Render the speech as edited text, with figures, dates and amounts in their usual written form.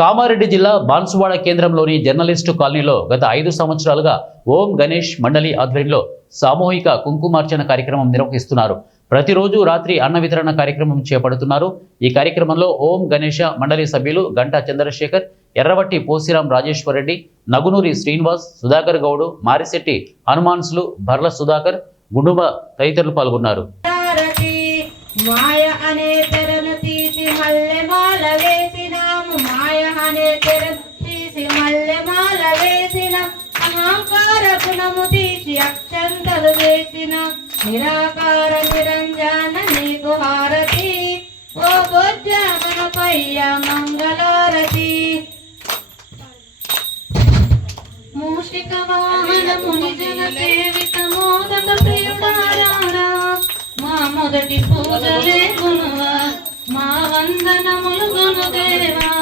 కామారెడ్డి జిల్లా బాన్సువాడ కేంద్రంలోని జర్నలిస్టు కాలనీలో గత 5 సంవత్సరాలుగా ఓం గణేష్ మండలి ఆధ్వర్యంలో సామూహిక కుంకుమార్చన కార్యక్రమం నిర్వహిస్తున్నారు. ప్రతిరోజు రాత్రి అన్న వితరణ కార్యక్రమం చేపడుతున్నారు. ఈ కార్యక్రమంలో ఓం గణేష మండలి సభ్యులు గంటా చంద్రశేఖర్, ఎర్రవట్టి పోసిరాం రాజేశ్వర్ రెడ్డి, నగునూరి శ్రీనివాస్, సుధాకర్ గౌడ్, మారిశెట్టి హనుమాన్స్లు, భర్ల సుధాకర్, గుండుమ తదితరులు పాల్గొన్నారు. నిరాకార నిరంజన నీకు హారతి, ఓ బొజ్జ గణపయ్య మంగళారతి. మూషిక వాహన ముని జన సేవిత మోదక ప్రియుడారా, మా మొదటి పూజలే గుణవా, మా వందనములు గుణదేవా.